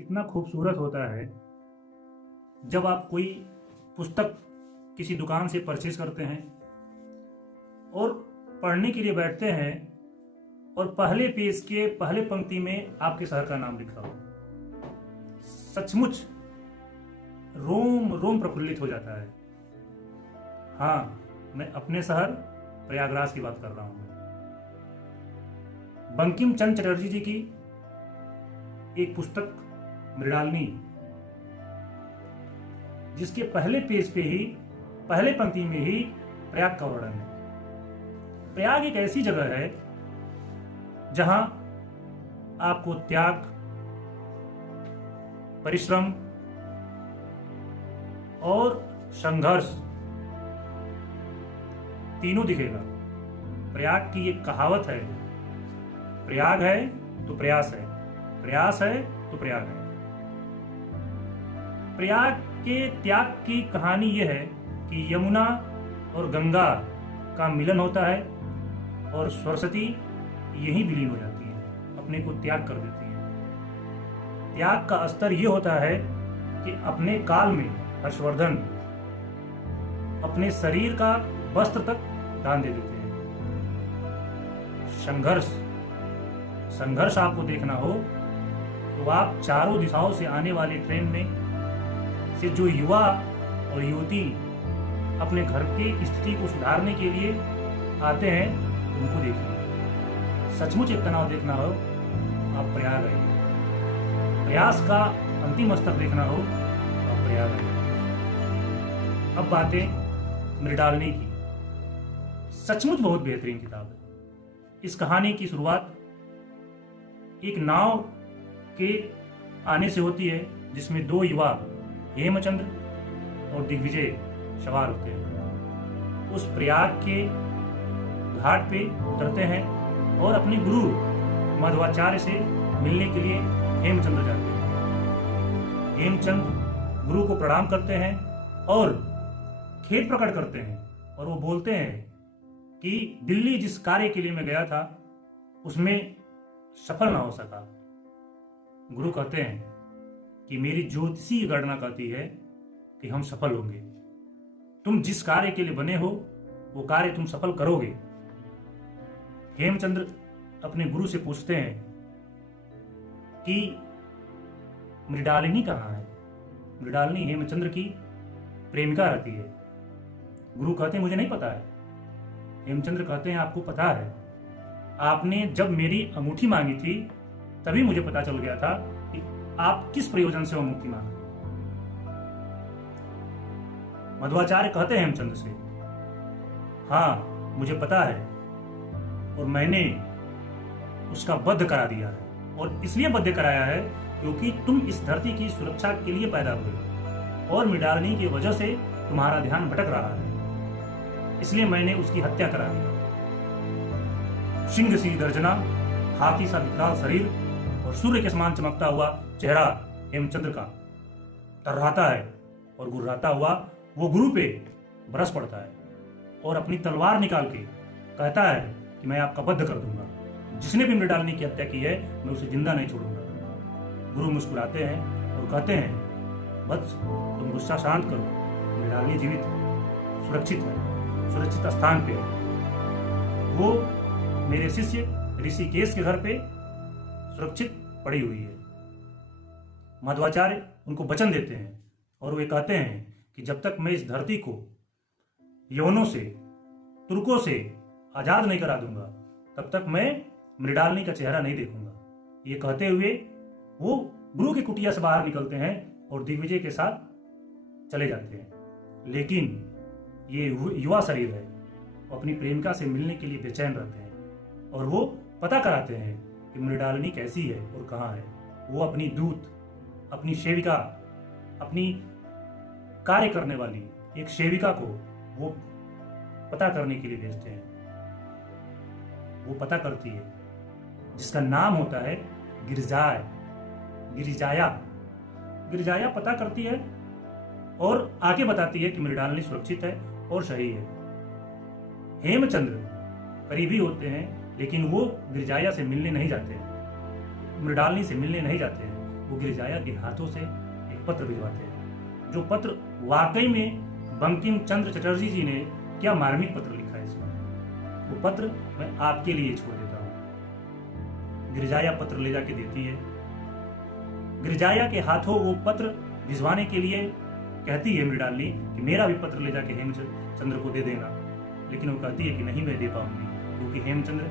कितना खूबसूरत होता है जब आप कोई पुस्तक किसी दुकान से परचेज करते हैं और पढ़ने के लिए बैठते हैं और पहले पेज के पहले पंक्ति में आपके शहर का नाम लिखा हो। सचमुच रोम रोम प्रफुल्लित हो जाता है। हाँ, मैं अपने शहर प्रयागराज की बात कर रहा हूं। बंकिम चंद्र चटर्जी जी की एक पुस्तक मृणालिनी, जिसके पहले पेज पे ही पहले पंक्ति में ही प्रयाग का वर्णन है। प्रयाग एक ऐसी जगह है जहां आपको त्याग, परिश्रम और संघर्ष तीनों दिखेगा। प्रयाग की एक कहावत है, प्रयाग है तो प्रयास है, प्रयास है तो प्रयाग है। प्रयाग के त्याग की कहानी यह है कि यमुना और गंगा का मिलन होता है और सरस्वती यही विलीन हो जाती है, अपने को त्याग कर देती है। त्याग का स्तर यह होता है कि अपने काल में हर्षवर्धन अपने शरीर का वस्त्र तक दान दे देते हैं। संघर्ष आपको देखना हो तो आप चारों दिशाओं से आने वाले ट्रेन में से जो युवा और युवती अपने घर की स्थिति को सुधारने के लिए आते हैं उनको देखिए। सचमुच एक तनाव देखना हो आप प्रयाग आइए, प्रयास का अंतिम स्तर देखना हो तो आप प्रयाग आइए। अब बातें मृणालिनी की। सचमुच बहुत बेहतरीन किताब है। इस कहानी की शुरुआत एक नाव के आने से होती है जिसमें दो युवा हेमचंद्र और दिग्विजय सवार होते हैं। उस प्रयाग के घाट पे उतरते हैं और अपने गुरु मध्वाचार्य से मिलने के लिए हेमचंद्र जाते हैं। हेमचंद्र गुरु को प्रणाम करते हैं और खेद प्रकट करते हैं और वो बोलते हैं कि दिल्ली जिस कार्य के लिए मैं गया था उसमें सफल ना हो सका। गुरु कहते हैं कि मेरी ज्योतिषी गणना कहती है कि हम सफल होंगे। तुम जिस कार्य के लिए बने हो वो कार्य तुम सफल करोगे। हेमचंद्र अपने गुरु से पूछते हैं कि मृणालिनी कहाँ है। मृणालिनी हेमचंद्र की प्रेमिका रहती है। गुरु कहते हैं मुझे नहीं पता है। हेमचंद्र कहते हैं आपको पता है, आपने जब मेरी अंगूठी मांगी थी तभी मुझे पता चल गया था कि आप किस प्रयोजन से अंगूठी मांगे। मध्वाचार्य कहते हैं हेमचंद्र से, हाँ मुझे पता है और मैंने उसका वध करा दिया है, और इसलिए वध कराया है क्योंकि तुम इस धरती की सुरक्षा के लिए पैदा हुए और मृणालिनी की वजह से तुम्हारा ध्यान भटक रहा है, इसलिए मैंने उसकी हत्या करा दी। सिंह सी गर्जना, हाथी सा विकराल शरीर और सूर्य के समान चमकता हुआ चेहरा हेमचंद्र का तर्राता है और गुर्राता हुआ वो गुरु पे बरस पड़ता है और अपनी तलवार निकाल के कहता है कि मैं आपका वध कर दूंगा। जिसने भी मृणालिनी की हत्या की है मैं उसे जिंदा नहीं छोड़ूंगा। गुरु मुस्कुराते हैं और कहते हैं बस तुम गुस्सा शांत करो, मृणालिनी जीवित है, सुरक्षित है, सुरक्षित स्थान पे है। वो मेरे शिष्य ऋषिकेश के घर पे सुरक्षित पड़ी हुई है। मध्वाचार्य उनको वचन देते हैं और वे कहते हैं कि जब तक मैं इस धरती को यवनों से, तुर्कों से आजाद नहीं करा दूंगा तब तक मैं मृणालिनी का चेहरा नहीं देखूंगा। ये कहते हुए वो गुरु की कुटिया से बाहर निकलते हैं और दिग्विजय के साथ चले जाते हैं। लेकिन ये युवा शरीर है, वो अपनी प्रेमिका से मिलने के लिए बेचैन रहते हैं और वो पता कराते हैं कि मृणालिनी कैसी है और कहाँ है। वो अपनी दूत, अपनी सेविका, अपनी कार्य करने वाली एक सेविका को वो पता करने के लिए भेजते हैं। वो पता करती है जिसका नाम होता है गिरिजाया। गिरिजाया पता करती है और आगे बताती है कि मृणालिनी सुरक्षित है और सही है। हेमचंद्र करीबी होते हैं लेकिन वो गिरिजाया से मिलने नहीं जाते हैं, मृणालिनी से मिलने नहीं जाते हैं। वो गिरिजाया के हाथों से एक पत्र भिजवाते हैं, जो पत्र वाकई में बंकिम चंद्र चटर्जी जी ने क्या मार्मिक पत्र लिखा है इसमें, वो पत्र मैं आपके लिए छोड़ देता हूं। गिरिजाया पत्र ले जाके देती है। गिरिजाया के हाथों वो पत्र भिजवाने के लिए कहती है मृणालिनी कि मेरा भी पत्र ले जाके हेमचंद्र को दे देना, लेकिन वो कहती है कि नहीं मैं दे पाऊंगी, क्योंकि हेमचंद्र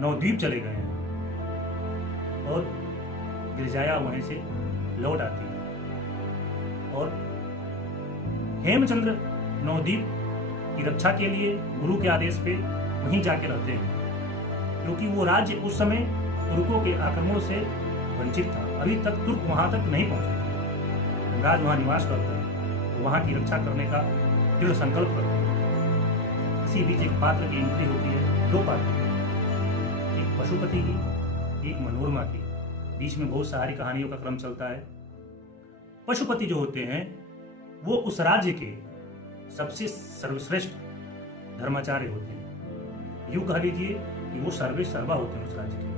नवद्वीप चले गए हैं। और गिरिजाया वहीं से लौट आती है और हेमचंद्र नवद्वीप की रक्षा के लिए गुरु के आदेश पे वहीं जाके रहते हैं, क्योंकि वो राज्य उस समय तुर्कों के आक्रमण से वंचित था। अभी तक तुर्क वहां तक नहीं पहुंचे थे। राज वहां निवास करते हैं, तो वहां की रक्षा करने का दृढ़ संकल्प करते हैं। इसी बीच एक पात्र की एंट्री होती है, दो पात्र की, एक पशुपति की, एक मनोरमा की। बीच में बहुत सारी कहानियों का क्रम चलता है। पशुपति जो होते हैं वो उस राज्य के सबसे सर्वश्रेष्ठ धर्माचार्य होते हैं। यूं कह लीजिए कि वो सर्वे सर्वा होते हैं उस राज्य के,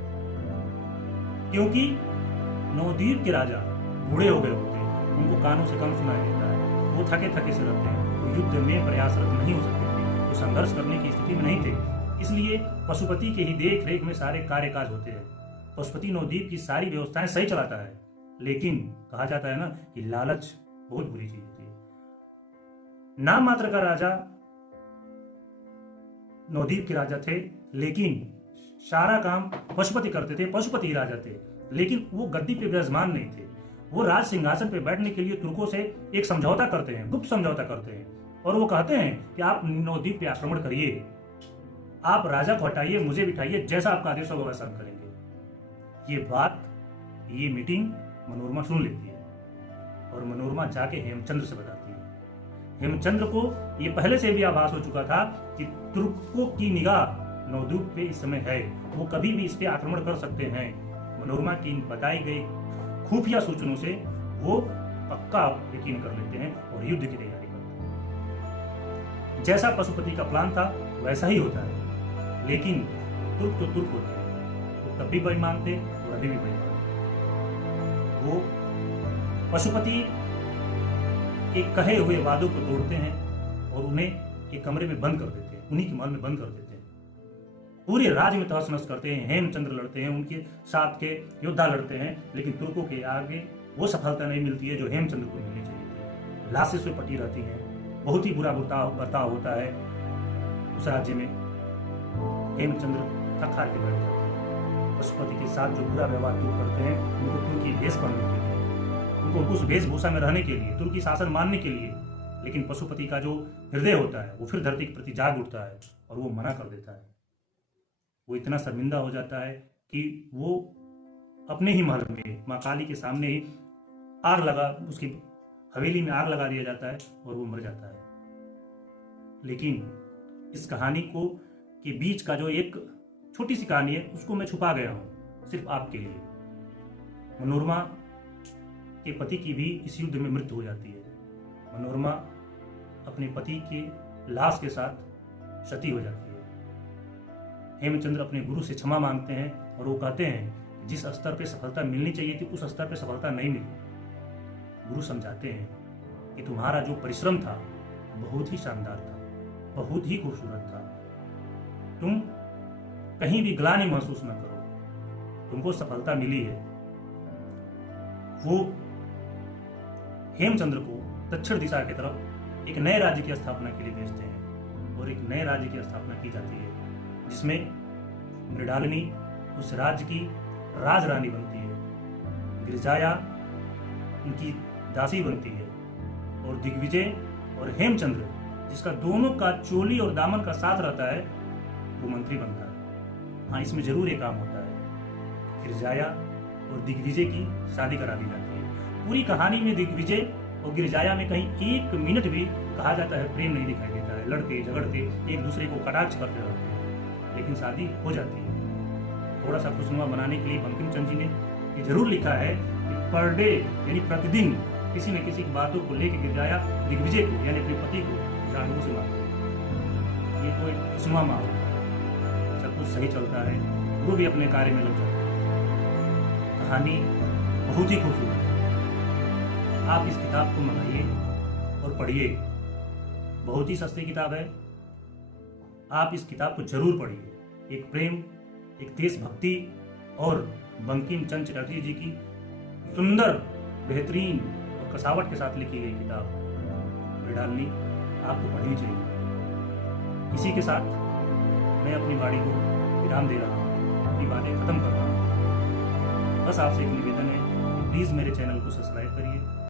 क्योंकि नवद्वीप के राजा बूढ़े हो गए होते हैं, उनको कानों से कम सुनाई देता है, वो थके थके से रहते हैं, वो युद्ध में प्रयासरत नहीं हो सकते थे, वो संघर्ष करने की स्थिति में नहीं थे। इसलिए पशुपति के ही देख रेख में सारे कार्य काज होते हैं। पशुपति नवद्वीप की सारी व्यवस्थाएं सही चलाता है, लेकिन कहा जाता है ना कि लालच बहुत बुरी चीज होती है। नाम मात्र का राजा नवद्वीप के राजा थे, लेकिन सारा काम पशुपति करते थे, पशुपति राजा थे, लेकिन वो गद्दी पे विराजमान नहीं थे। वो राज सिंहासन पे बैठने के लिए तुर्कों से एक समझौता करते हैं, गुप्त समझौता करते हैं, और वो कहते हैं कि आप नवद्वीप पे आक्रमण करिए, आप राजा को हटाइए, मुझे बिठाइए, जैसा आपका आदेश होगा वैसा हम करेंगे। ये बात, ये मीटिंग मनोरमा सुन लेती है और मनोरमा जाके हेमचंद्र से बताती है। हेमचंद्र को ये पहले से भी आभास हो चुका था कि तुर्कों की निगाह नवद्वीप पे इस समय है, वो कभी भी इस पे आक्रमण कर सकते हैं। मनोरमा की बताई गई खुफिया सूचनों से वो पक्का यकीन कर लेते हैं और युद्ध की तैयारी करते हैं। जैसा पशुपति का प्लान था वैसा ही होता है, लेकिन तुर्क तो तुर्क होते हैं, वो तब भी बेईमान थे और अभी भी बेईमान। वो पशुपति के कहे हुए वादों को तोड़ते हैं और उन्हें एक कमरे में बंद कर देते हैं, उन्हीं के महल में बंद कर देते हैं। पूरे राज्य में तहस नहस करते हैं, हेमचंद्र लड़ते हैं, उनके साथ के योद्धा लड़ते हैं, लेकिन तुर्कों के आगे वो सफलता नहीं मिलती है जो हेमचंद्र को मिलनी चाहिए थी। लाशें से पटी रहती हैं, बहुत ही बुरा बर्ताव होता है उस राज्य में। हेमचंद्र थक हार के बैठ जाते हैं। पशुपति के साथ जो बुरा व्यवहार तुर्क करते हैं, उनको तुर्की भेष पहनने के लिए, उनको उस वेशभूषा में रहने के लिए, तुर्की शासन मानने के लिए, लेकिन पशुपति का जो हृदय होता है वो फिर धरती के प्रति जाग उठता है और वो मना कर देता है। वो इतना शर्मिंदा हो जाता है कि वो अपने ही महल में माँ काली के सामने ही आग लगा, उसकी हवेली में आग लगा दिया जाता है और वो मर जाता है। लेकिन इस कहानी को के बीच का जो एक छोटी सी कहानी है उसको मैं छुपा गया हूं सिर्फ आपके लिए। मनोरमा के पति की भी इस युद्ध में मृत्यु हो जाती है। मनोरमा अपने पति के लाश के साथ सती हो जाती है। हेमचंद्र अपने गुरु से क्षमा मांगते हैं और वो कहते हैं जिस स्तर पे सफलता मिलनी चाहिए थी उस स्तर पे सफलता नहीं मिली। गुरु समझाते हैं कि तुम्हारा जो परिश्रम था बहुत ही शानदार था, बहुत ही खूबसूरत था, तुम कहीं भी ग्लानि महसूस न करो, तुमको सफलता मिली है। वो हेमचंद्र को दक्षिण दिशा की तरफ एक नए राज्य की स्थापना के लिए भेजते हैं और एक नए राज्य की स्थापना की जाती है, जिसमें मृणालिनी उस राज्य की राजरानी बनती है, गिरिजाया उनकी दासी बनती है और दिग्विजय और हेमचंद्र, जिसका दोनों का चोली और दामन का साथ रहता है, वो मंत्री बनता है। हाँ, इसमें जरूर एक काम होता है, गिरिजाया और दिग्विजय की शादी करा दी जाती है। पूरी कहानी में दिग्विजय और गिरिजाया में कहीं एक मिनट भी कहा जाता है प्रेम नहीं दिखाई देता है। लड़ते झगड़ते एक दूसरे को कटाक्ष करते रहते हैं, लेकिन शादी हो जाती है। थोड़ा सा खुशनुमा बनाने के लिए बंकिम चंद्र जी ने ये जरूर लिखा है कि पर डे यानी प्रतिदिन किसी न किसी की बातों को लेकर गिरिजाया दिग्विजय को यानी अपने पति को जानवरों से मारते हैं। ये तो एक खुशनुमा माहौल है, सब कुछ सही चलता है, वो भी अपने कार्य में लग जाता है। कहानी बहुत ही खूबसूरत है। आप इस किताब को मंगाइए और पढ़िए। बहुत ही सस्ती किताब है। आप इस किताब को जरूर पढ़िए। एक प्रेम, एक देशभक्ति और बंकिम चंद्र चटर्जी जी की सुंदर, बेहतरीन और कसावट के साथ लिखी गई किताब मृणालिनी आपको पढ़नी चाहिए। इसी के साथ मैं अपनी वाणी को विराम दे रहा हूँ, अपनी बातें खत्म कर रहा हूँ। बस आपसे एक निवेदन है कि प्लीज़ मेरे चैनल को सब्सक्राइब करिए।